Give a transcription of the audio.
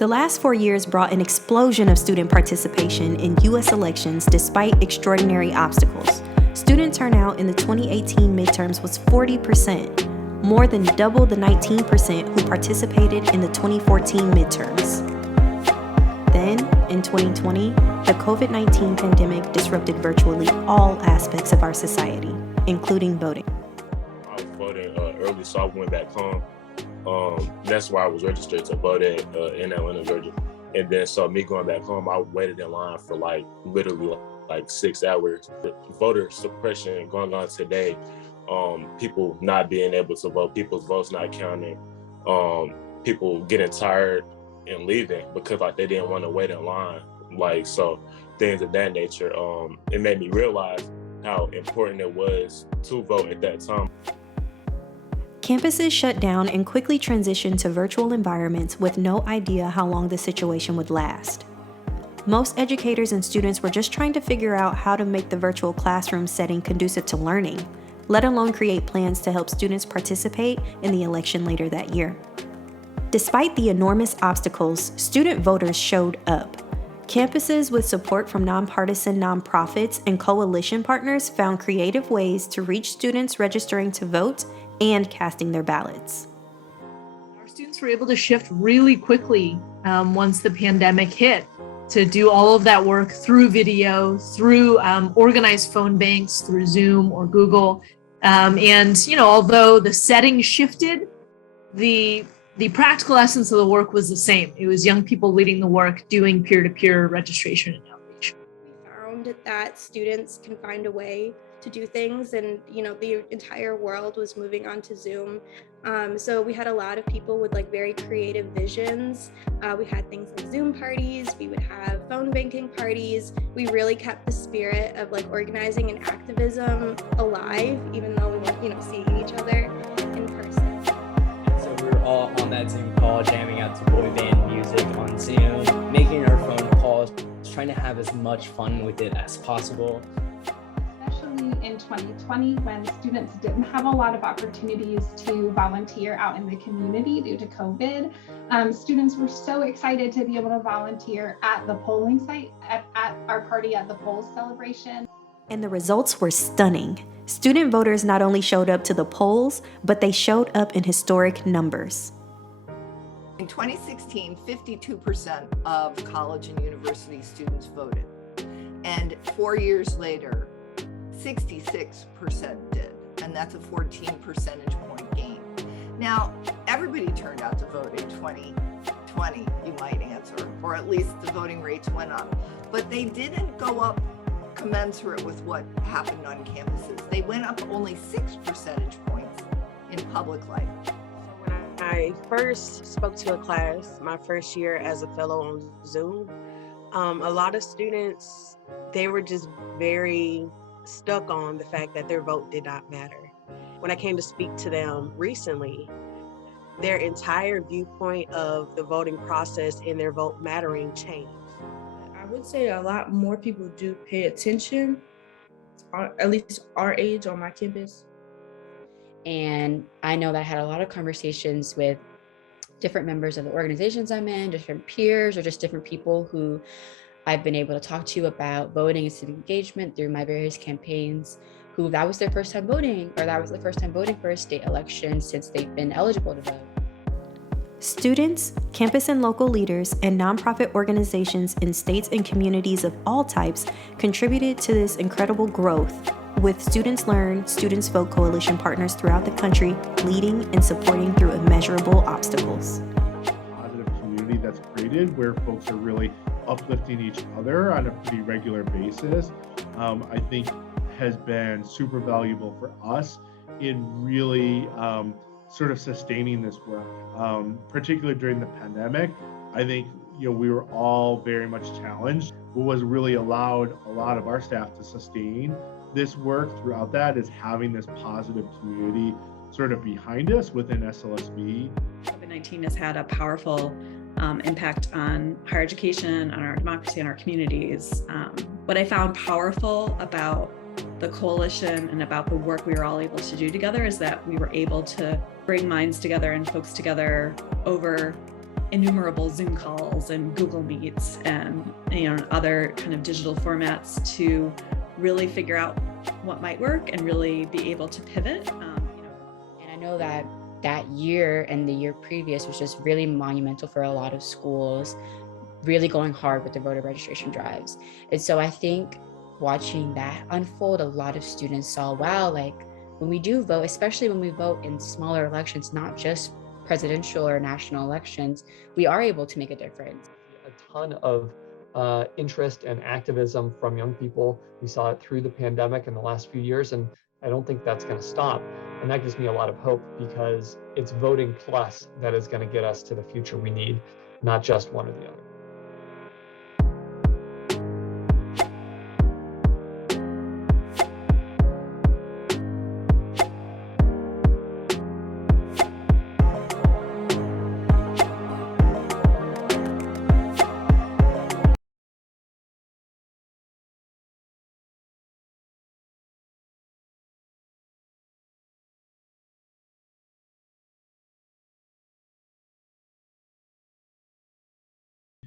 The last 4 years brought an explosion of student participation in U.S. elections despite extraordinary obstacles. Student turnout in the 2018 midterms was 40%, more than double the 19% who participated in the 2014 midterms. Then, in 2020, the COVID-19 pandemic disrupted virtually all aspects of our society, including voting. I was voting early, so I went back home. That's why I was registered to vote in Atlanta, Georgia. And then so me going back home, I waited in line for literally 6 hours. Voter suppression going on today, people not being able to vote, people's votes not counting, people getting tired and leaving because they didn't want to wait in line. So things of that nature. It made me realize how important it was to vote at that time. Campuses shut down and quickly transitioned to virtual environments with no idea how long the situation would last. Most educators and students were just trying to figure out how to make the virtual classroom setting conducive to learning, let alone create plans to help students participate in the election later that year. Despite the enormous obstacles, student voters showed up. Campuses with support from nonpartisan nonprofits and coalition partners found creative ways to reach students registering to vote and casting their ballots. Our students were able to shift really quickly once the pandemic hit to do all of that work through video, through organized phone banks, through Zoom or Google. Although the setting shifted, the practical essence of the work was the same. It was young people leading the work, doing peer-to-peer registration and outreach. We found that students can find a way to do things, and the entire world was moving on to Zoom. So we had a lot of people with very creative visions. We had things like Zoom parties, we would have phone banking parties. We really kept the spirit of organizing and activism alive, even though we weren't seeing each other in person. So we were all on that Zoom call, jamming out to boy band music on Zoom, making our phone calls, trying to have as much fun with it as possible. In 2020, when students didn't have a lot of opportunities to volunteer out in the community due to COVID, students were so excited to be able to volunteer at the polling site at our Party at the Polls celebration. And the results were stunning. Student voters not only showed up to the polls, but they showed up in historic numbers. In 2016, 52% of college and university students voted. And 4 years later, 66% did, and that's a 14 percentage point gain. Now, everybody turned out to vote in 2020, you might answer, or at least the voting rates went up, but they didn't go up commensurate with what happened on campuses. They went up only 6 percentage points in public life. When I first spoke to a class, my first year as a fellow on Zoom, a lot of students, they were just very stuck on the fact that their vote did not matter. When I came to speak to them recently, their entire viewpoint of the voting process and their vote mattering changed. I would say a lot more people do pay attention, at least our age on my campus. And I know that I had a lot of conversations with different members of the organizations I'm in, different peers, or just different people who I've been able to talk to about voting and civic engagement through my various campaigns, who that was their first time voting, or that was the first time voting for a state election since they've been eligible to vote. Students, campus and local leaders, and nonprofit organizations in states and communities of all types contributed to this incredible growth, with Students Learn, Students Vote coalition partners throughout the country leading and supporting through immeasurable obstacles. Positive community that's created where folks are really uplifting each other on a pretty regular basis, I think has been super valuable for us in really sort of sustaining this work, particularly during the pandemic. I think we were all very much challenged. What was really allowed a lot of our staff to sustain this work throughout that is having this positive community sort of behind us within SLSV. COVID-19 has had a powerful impact on higher education, on our democracy, and our communities. What I found powerful about the coalition and about the work we were all able to do together is that we were able to bring minds together and folks together over innumerable Zoom calls and Google Meets and other kind of digital formats to really figure out what might work and really be able to pivot. And I know that year and the year previous was just really monumental for a lot of schools, really going hard with the voter registration drives. And so I think watching that unfold, a lot of students saw, wow, like when we do vote, especially when we vote in smaller elections, not just presidential or national elections, we are able to make a difference. A ton of interest and activism from young people. We saw it through the pandemic in the last few years, and I don't think that's going to stop. And that gives me a lot of hope, because it's voting plus that is going to get us to the future we need, not just one or the other.